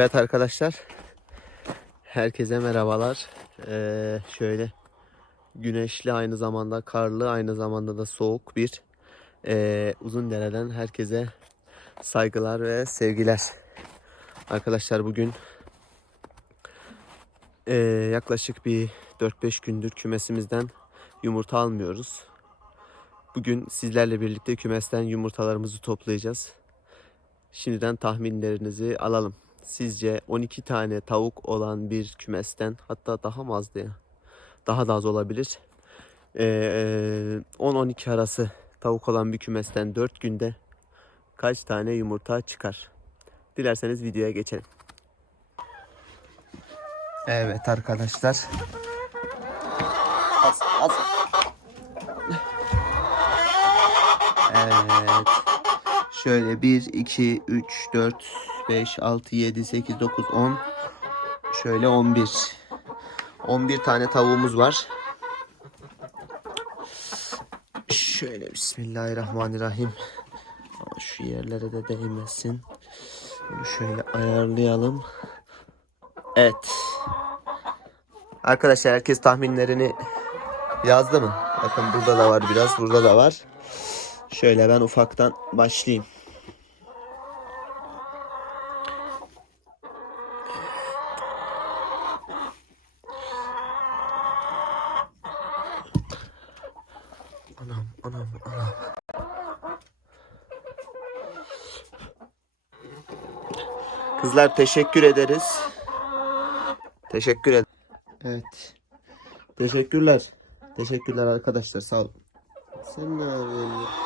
Evet arkadaşlar. Herkese merhabalar. Ee, şöyle güneşli aynı zamanda karlı aynı zamanda da soğuk bir ee, uzun dereden herkese saygılar ve sevgiler. Arkadaşlar bugün ee, yaklaşık bir 4-5 gündür kümesimizden yumurta almıyoruz. Bugün sizlerle birlikte kümesten yumurtalarımızı toplayacağız. Şimdiden tahminlerinizi alalım. Sizce 12 tane tavuk olan bir kümesten hatta daha mı azdı ya? Daha da az olabilir. Ee, 10-12 arası tavuk olan bir kümesten 4 günde kaç tane yumurta çıkar? Dilerseniz videoya geçelim. Evet arkadaşlar. Az, az. Şöyle 1, 2, 3, 4, 5, 6, 7, 8, 9, 10. Şöyle 11. 11 tane tavuğumuz var. Şöyle Bismillahirrahmanirrahim. Şu yerlere de değmesin. Bunu şöyle ayarlayalım. Evet. Arkadaşlar herkes tahminlerini yazdı mı? Bakın burada da var biraz. Burada da var. Şöyle ben ufaktan başlayayım. Anam anam anam. Kızlar teşekkür ederiz. Teşekkür ed. Evet. Teşekkürler. Teşekkürler arkadaşlar sağ olun. Sen ne yapıyorsun?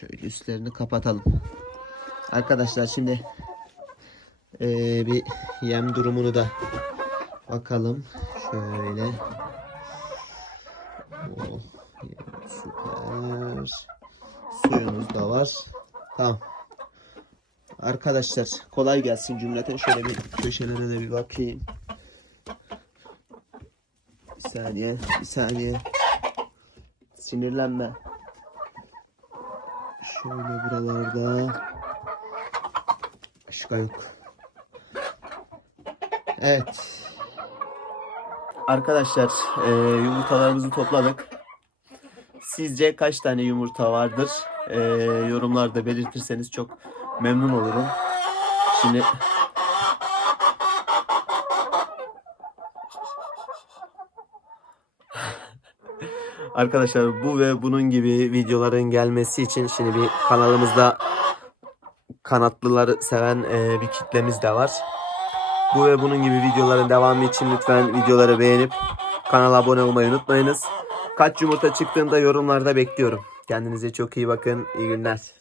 Şöyle üstlerini kapatalım. Arkadaşlar şimdi eee, bir yem durumunu da bakalım. Şöyle. Oh, süper. Suyumuz da var. Tamam. Arkadaşlar kolay gelsin cümleten. Şöyle bir köşelere de bir bakayım. Bir saniye, bir saniye. Sinirlenme. Şöyle buralarda başka yok. Evet. Arkadaşlar e, yumurtalarımızı topladık. Sizce kaç tane yumurta vardır? E, yorumlarda belirtirseniz çok memnun olurum. Şimdi Arkadaşlar bu ve bunun gibi videoların gelmesi için şimdi bir kanalımızda kanatlıları seven e, bir kitlemiz de var. Bu ve bunun gibi videoların devamı için lütfen videoları beğenip kanala abone olmayı unutmayınız. Kaç yumurta çıktığında yorumlarda bekliyorum. Kendinize çok iyi bakın. İyi günler.